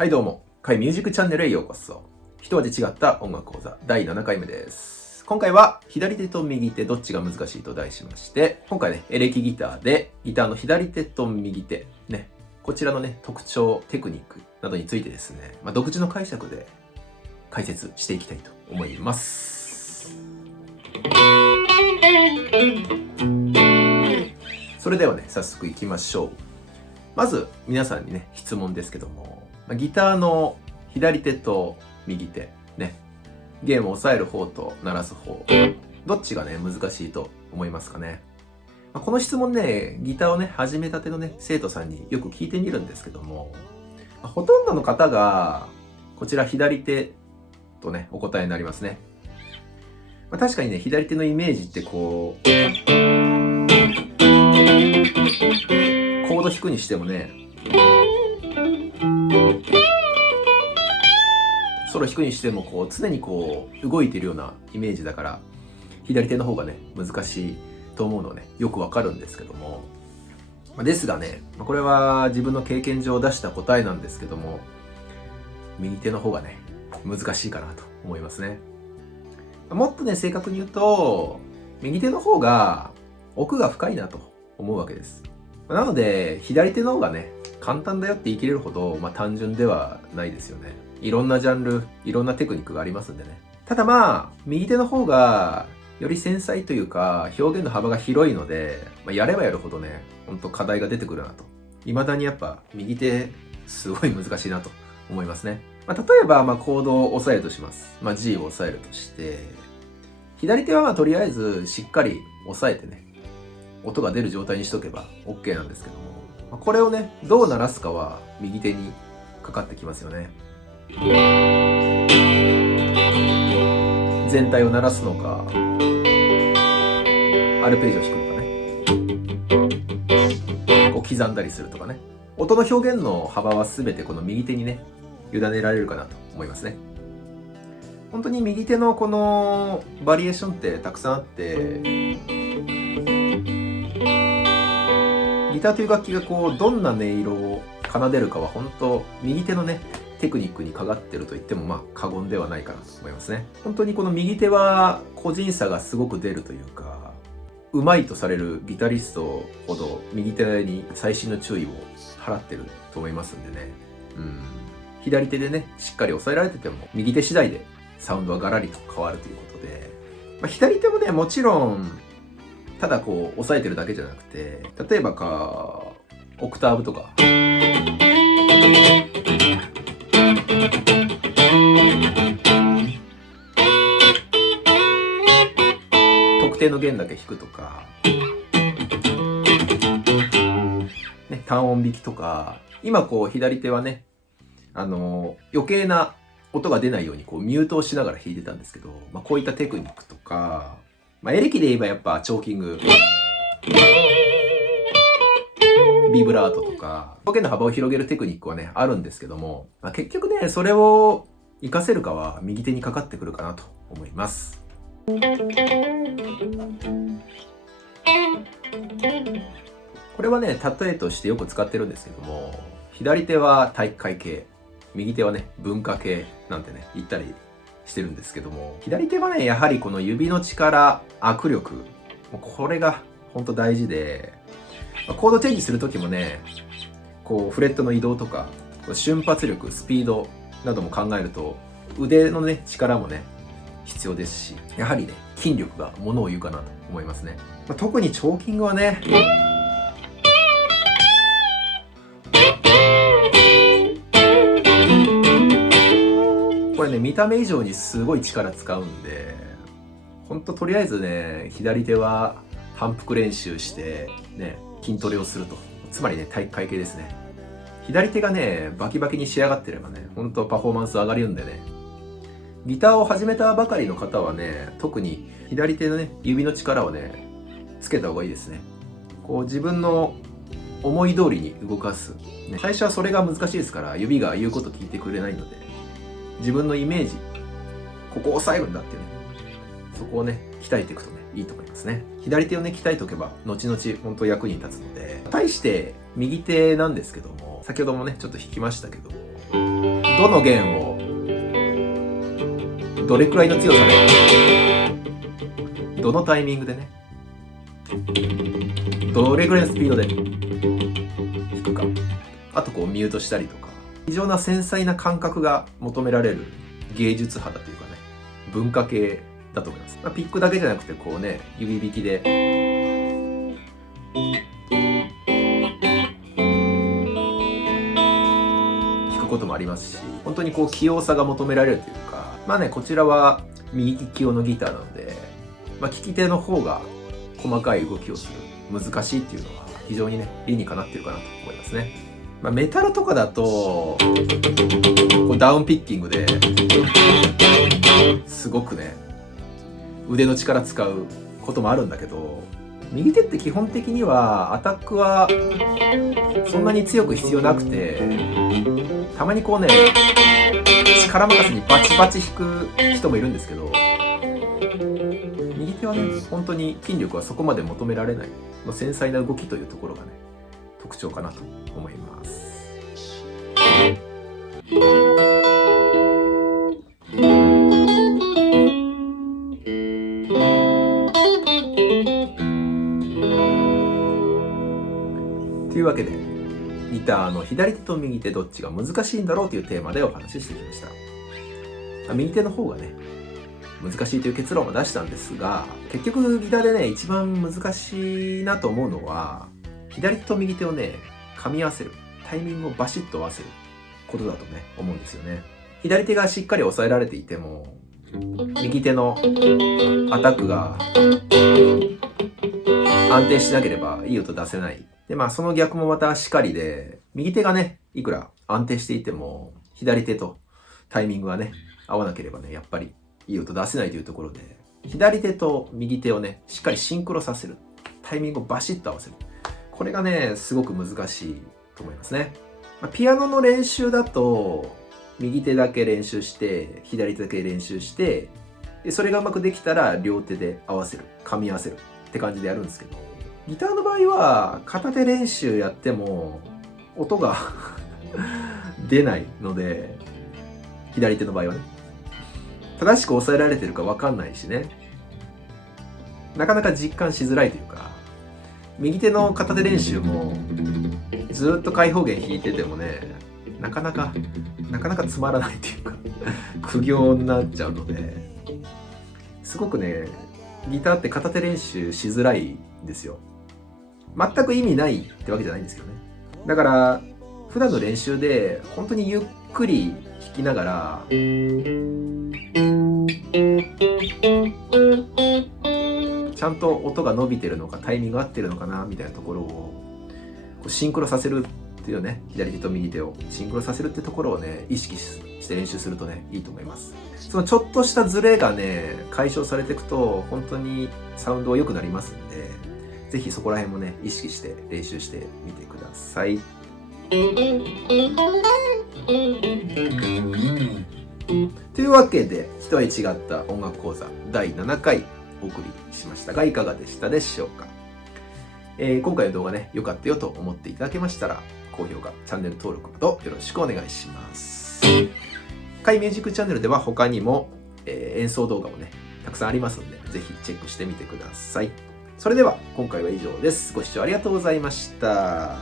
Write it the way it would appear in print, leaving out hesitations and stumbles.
はいどうも、カイミュージックチャンネルへようこそ。一味違った音楽講座第7回目です。今回は左手と右手どっちが難しいと題しまして、今回ね、エレキギターでギターの左手と右手、ね、こちらのね、特徴、テクニックなどについてですね、独自の解釈で解説していきたいと思います。それではね、早速いきましょう。まず皆さんにね、質問ですけども、ギターの左手と右手、ね、弦を押さえる方と鳴らす方、どっちがね、難しいと思いますかね。この質問ね、ギターをね、始めたてのね、生徒さんによく聞いてみるんですけども、ほとんどの方が、こちら左手とね、お答えになりますね。確かにね、左手のイメージってこう、コード弾くにしてもね、ソロ弾くにしてもこう常にこう動いているようなイメージだから左手の方がね難しいと思うのはねよくわかるんですけども、ですがねこれは自分の経験上出した答えなんですけども、右手の方がね難しいかなと思いますね。もっとね正確に言うと右手の方が奥が深いなと思うわけです。なので左手の方がね簡単だよって言い切れるほど、単純ではないですよね。いろんなジャンル、いろんなテクニックがありますんでね。ただ右手の方がより繊細というか表現の幅が広いので、やればやるほどね、ほんと課題が出てくるなと。未だにやっぱ右手すごい難しいなと思いますね。例えばコードを押さえるとします。G を押さえるとして、左手はとりあえずしっかり押さえてね、音が出る状態にしとけば OK なんですけども、これをね、どう鳴らすかは右手にかかってきますよね。全体を鳴らすのか、アルペジオ弾くのかね、こう刻んだりするとかね。音の表現の幅は全てこの右手にね、委ねられるかなと思いますね。本当に右手のこのバリエーションってたくさんあって、ギターという楽器がこうどんな音色を奏でるかは本当右手のねテクニックにかかってると言っても過言ではないかなと思いますね。本当にこの右手は個人差がすごく出るというか、上手いとされるギタリストほど右手に細心の注意を払ってると思いますんでね。左手でねしっかり押さえられてても右手次第でサウンドはガラリと変わるということで、左手もねもちろんただこう押さえてるだけじゃなくて、例えばオクターブとか特定の弦だけ弾くとか、ね、単音弾きとか、今こう左手はね余計な音が出ないようにこうミュートをしながら弾いてたんですけど、こういったテクニックとか、エレキで言えばやっぱチョーキング、ビブラートとか表現の幅を広げるテクニックはねあるんですけども、結局ねそれを活かせるかは右手にかかってくるかなと思います。これはね例えとしてよく使ってるんですけども、左手は体育会系、右手はね文化系なんてね言ったりしてるんですけども、左手はねやはりこの指の力、握力、これが本当大事で、コードチェンジする時もねこうフレットの移動とか瞬発力、スピードなども考えると腕のね力もね必要ですし、やはりね筋力がものを言うかなと思いますね。特にチョーキングはねこれね見た目以上にすごい力使うんで、ほんととりあえずね左手は反復練習してね筋トレをすると、つまりね体育会系ですね。左手がねバキバキに仕上がってればねほんとパフォーマンス上がるんでね、ギターを始めたばかりの方はね特に左手のね指の力をねつけた方がいいですね。こう自分の思い通りに動かす、最初はそれが難しいですから、指が言うこと聞いてくれないので、自分のイメージ、ここを押さえるんだっていうね、そこをね鍛えていくとねいいと思いますね。左手をね鍛えておけば後々本当役に立つので、対して右手なんですけども、先ほどもねちょっと弾きましたけども、どの弦をどれくらいの強さで、どのタイミングでね、どれくらいのスピードで弾くか、あとこうミュートしたりとか、非常な繊細な感覚が求められる芸術肌というかね、文化系だと思います。ピックだけじゃなくてこうね、指弾きで弾くこともありますし、本当にこう器用さが求められるというか、まあね、こちらは右利き用のギターなので、利き手の方が細かい動きをする、難しいっていうのは非常にね、理にかなってるかなと思いますね。メタルとかだとこうダウンピッキングですごくね、腕の力使うこともあるんだけど、右手って基本的にはアタックはそんなに強く必要なくて、たまにこうね、力任せにバチバチ弾く人もいるんですけど、右手はね、本当に筋力はそこまで求められない繊細な動きというところがね、特徴かなと思います。というわけで、ギターの左手と右手どっちが難しいんだろうというテーマでお話ししてきました。右手の方がね、難しいという結論を出したんですが、結局ギターでね、一番難しいなと思うのは、左手と右手をね、噛み合わせる、タイミングをバシッと合わせることだとね、思うんですよね。左手がしっかり押さえられていても、右手のアタックが安定しなければいい音出せない。で、その逆もまたしかりで、右手がね、いくら安定していても、左手とタイミングがね、合わなければね、やっぱりいい音出せないというところで、左手と右手をね、しっかりシンクロさせる。タイミングをバシッと合わせる。これがね、すごく難しいと思いますね。ピアノの練習だと、右手だけ練習して、左手だけ練習して、でそれがうまくできたら両手で合わせる。噛み合わせる。って感じでやるんですけど、ギターの場合は片手練習やっても音が出ないので、左手の場合はね、正しく押さえられてるか分かんないしね、なかなか実感しづらいというか、右手の片手練習もずっと開放弦弾いててもね、なかなかつまらないというか苦行になっちゃうので、すごくね、ギターって片手練習しづらいんですよ。全く意味ないってわけじゃないんですけどね。だから普段の練習で本当にゆっくり弾きながら、ちゃんと音が伸びてるのかタイミング合ってるのかなみたいなところをこうシンクロさせるっていうね、左手と右手をシンクロさせるってところをね、意識して練習するとね、いいと思います。そのちょっとしたズレがね、解消されていくと本当にサウンドが良くなりますんで、ぜひそこら辺もね、意識して練習してみてください。というわけで、一味違った音楽講座第7回お送りしましたが、いかがでしたでしょうか。今回の動画ね、良かったよと思っていただけましたら、高評価、チャンネル登録などよろしくお願いします。カイミュージックチャンネルでは他にも、演奏動画もね、たくさんありますので、ぜひチェックしてみてください。それでは今回は以上です。ご視聴ありがとうございました。